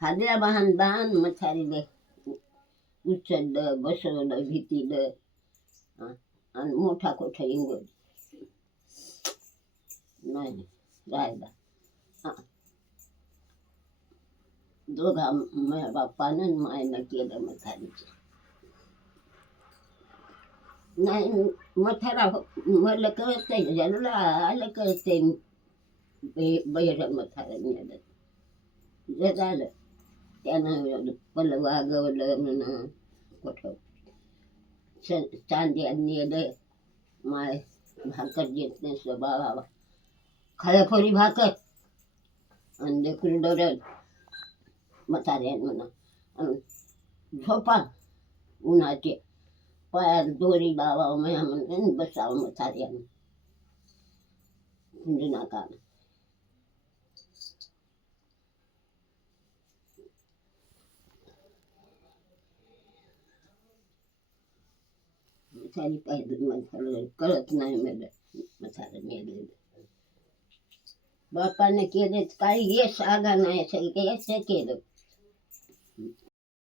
हादऱ्या बहान दान मथारी दे उचल बसवलं भीतीड आणि मोठा कोठा इंगोल नाही राहिला. दोघा माझ्या बापानं मायनं केलं मथारीचं. नाही मथारा मला कळत नाही ज्याला आलं कळते बैर मथारा नेलं जे झालं त्यानं पल वागवलं म्हणून कुठं चांदी नेलं. माय भाकर देत नाही स्वभावा खळफोरी भाकर आणि लेकरू डरल म्हाताऱ्या म्हणा झोपा उन्हाचे पायात दोरी लावा म्या म्हणून बसावं म्हाताऱ्यानं नाकानं. म्हातारी पाहिजे म्हातारं कळत नाही मला म्हातारं मेलेलं. बापाने केले काही यश आगा नाही सगळे केलं